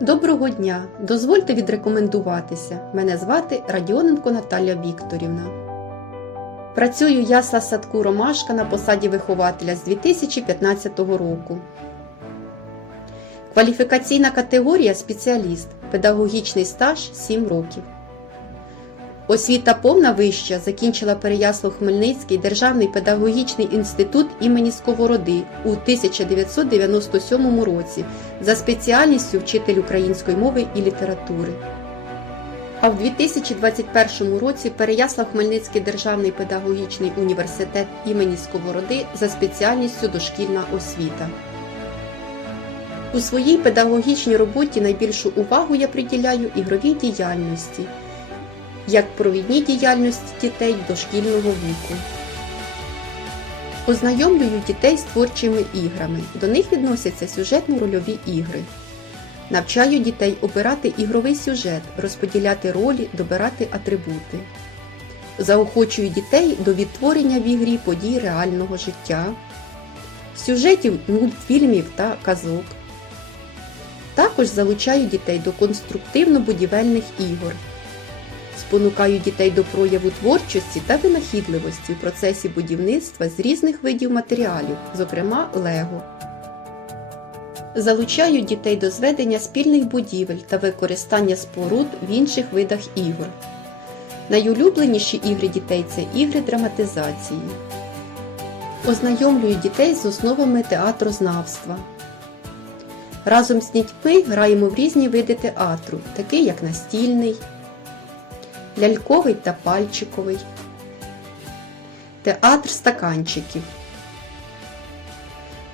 Доброго дня! Дозвольте відрекомендуватися. Мене звати Радіоненко Наталя Вікторівна. Працюю ясла садку Ромашка на посаді вихователя з 2015 року. Кваліфікаційна категорія спеціаліст. Педагогічний стаж 7 років. Освіта повна вища закінчила Переяслав-Хмельницький Державний педагогічний інститут імені Сковороди у 1997 році за спеціальністю вчитель української мови і літератури. А в 2021 році Переяслав-Хмельницький Державний педагогічний університет імені Сковороди за спеціальністю дошкільна освіта. У своїй педагогічній роботі найбільшу увагу я приділяю ігровій діяльності, як провідній діяльності дітей дошкільного віку. Ознайомлюю дітей з творчими іграми. До них відносяться сюжетно-рольові ігри. Навчаю дітей обирати ігровий сюжет, розподіляти ролі, добирати атрибути. Заохочую дітей до відтворення в ігрі подій реального життя, сюжетів мультфільмів та казок. Також залучаю дітей до конструктивно-будівельних ігор. Спонукаю дітей до прояву творчості та винахідливості в процесі будівництва з різних видів матеріалів, зокрема Лего. Залучаю дітей до зведення спільних будівель та використання споруд в інших видах ігор. Найулюбленіші ігри дітей це ігри драматизації. Ознайомлюю дітей з основами театрознавства. Разом з дітьми граємо в різні види театру, такий як настільний, ляльковий та пальчиковий, театр стаканчиків.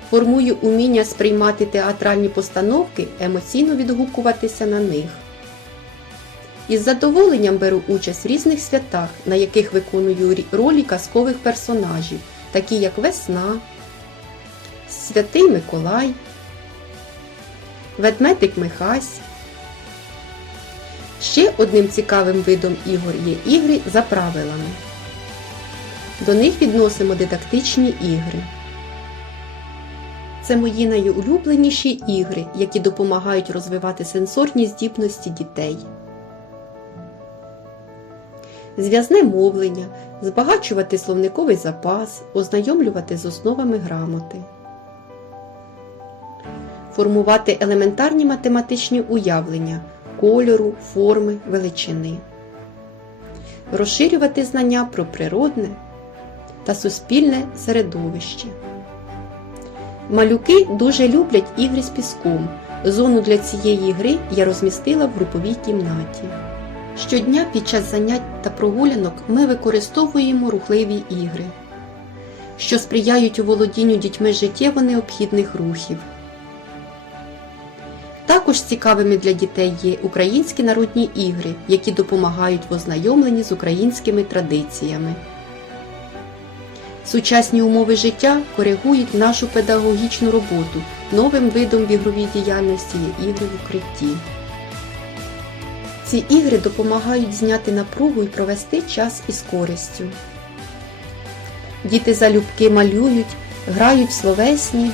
Формую уміння сприймати театральні постановки, емоційно відгукуватися на них. Із задоволенням беру участь в різних святах, на яких виконую ролі казкових персонажів, такі як Весна, Святий Миколай, Ведмедик Михась. Ще одним цікавим видом ігор є ігри за правилами. До них відносимо дидактичні ігри. Це мої найулюбленіші ігри, які допомагають розвивати сенсорні здібності дітей. Зв'язне мовлення, збагачувати словниковий запас, ознайомлювати з основами грамоти. Формувати елементарні математичні уявлення кольору, форми, величини. Розширювати знання про природне та суспільне середовище. Малюки дуже люблять ігри з піском. Зону для цієї гри я розмістила в груповій кімнаті. Щодня під час занять та прогулянок ми використовуємо рухливі ігри, що сприяють оволодінню дітьми життєво необхідних рухів. Також цікавими для дітей є українські народні ігри, які допомагають в ознайомленні з українськими традиціями. Сучасні умови життя коригують нашу педагогічну роботу. Новим видом в ігровій діяльності є ігри в укритті. Ці ігри допомагають зняти напругу і провести час із користю. Діти залюбки малюють, грають в словесні,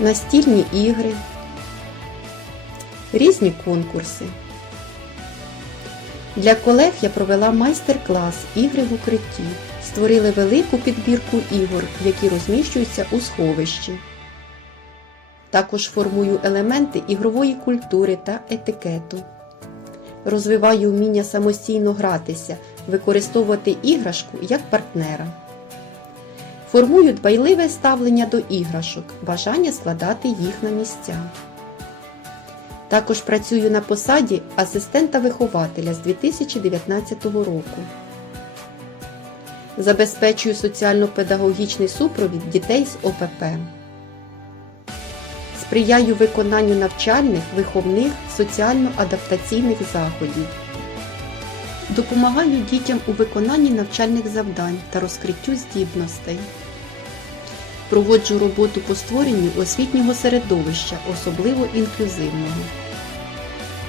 настільні ігри, різні конкурси. Для колег я провела майстер-клас Ігри в укритті. Створили велику підбірку ігор, які розміщуються у сховищі. Також формую елементи ігрової культури та етикету. Розвиваю вміння самостійно гратися, використовувати іграшку як партнера. Формую дбайливе ставлення до іграшок, бажання складати їх на місця. Також працюю на посаді асистента-вихователя з 2019 року. Забезпечую соціально-педагогічний супровід дітей з ОПП. Сприяю виконанню навчальних, виховних, соціально-адаптаційних заходів. Допомагаю дітям у виконанні навчальних завдань та розкриттю здібностей. Проводжу роботу по створенню освітнього середовища, особливо інклюзивного.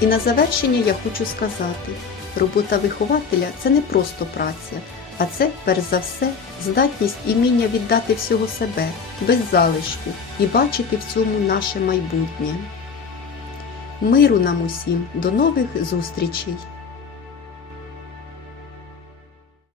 І на завершення я хочу сказати, робота вихователя це не просто праця, а це, перш за все, здатність і вміння віддати всього себе, без залишку і бачити в цьому наше майбутнє. Миру нам усім, до нових зустрічей!